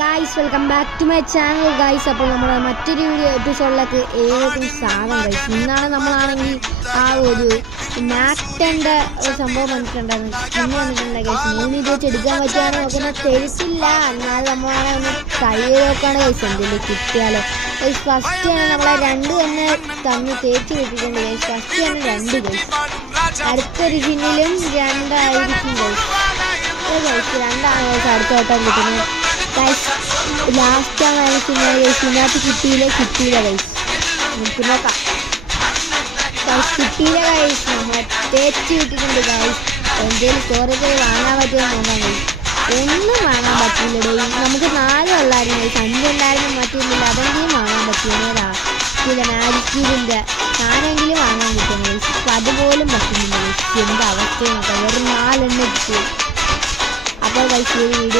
Guys welcome back to my channel guys. അപ്പോൾ നമ്മുടെ മറ്റൊരു വീഡിയോ എപ്പിസോഡിലേക്ക് ഏവർക്കും സ്വാഗതം ഗൈസ്. ഇന്നാണ് നമ്മളാണെങ്കിൽ ആ ഒരു മാക്ടൻ്റെ ഒരു സംഭവം വന്നിട്ടുണ്ടായിരുന്നു, സ്കിന്ന് വന്നിട്ടുണ്ട് ഗൈസ്. 3 വെച്ച് എടുക്കാൻ പറ്റുകയാണ് നോക്കുന്നത്, തരിച്ചില്ല. എന്നാൽ നമ്മളാണെങ്കിൽ ഒന്ന് ട്രൈ ചെയ്ത് നോക്കുകയാണ് ഗൈസ്, എന്തെങ്കിലും കിട്ടിയാലോ ഗൈസ്. ഫസ്റ്റ് തന്നെ നമ്മളെ 2 തന്നെ തന്ന് തേച്ച് വിട്ടിട്ടുണ്ട് ഗൈസ്. ഫസ്റ്റ് തന്നെ 2 ഗൈസ്. അടുത്തൊരു ജിന്നിലും 2 ആയിരിക്കും ഗൈസ്. ഗൈസ് 2 ആണ് ഗൈസ് അടുത്ത വട്ടം കിട്ടുന്നത് ഗൈസ്. ലാസ്റ്റാണ് ഗൈസ് ഇതിനകത്ത് കിട്ടിയില്ല ഗൈസ്. നമുക്ക് നോക്കാം ഗൈസ്. കിട്ടിയില്ല ഗൈസ്, നമ്മളെ തേച്ച് വിട്ടിട്ടുണ്ട് ഗൈസ്. എന്തെങ്കിലും സ്റ്റോറേജ് വാങ്ങാൻ പറ്റുമോ നോക്കാം ഗൈസ്. ഒന്നും വാങ്ങാൻ പറ്റില്ല. നമുക്ക് 4 ഉള്ളായിരുന്നു ഗൈസ്, 5 ഉണ്ടായിരുന്നു പറ്റിയില്ല. അതെങ്കിലും വാങ്ങാൻ പറ്റില്ല. മാജിക്കിൻ്റെ സാധനമെങ്കിലും വാങ്ങാൻ കിട്ടും ഗൈസ്. അപ്പം അതുപോലും പറ്റുന്നില്ല ഗൈസ്. എന്താ അവസ്ഥ നോക്കാം, വെറും 4 എണ്ണം കിട്ടി. അപ്പോൾ ഗൈസ് ഈ വീഡിയോ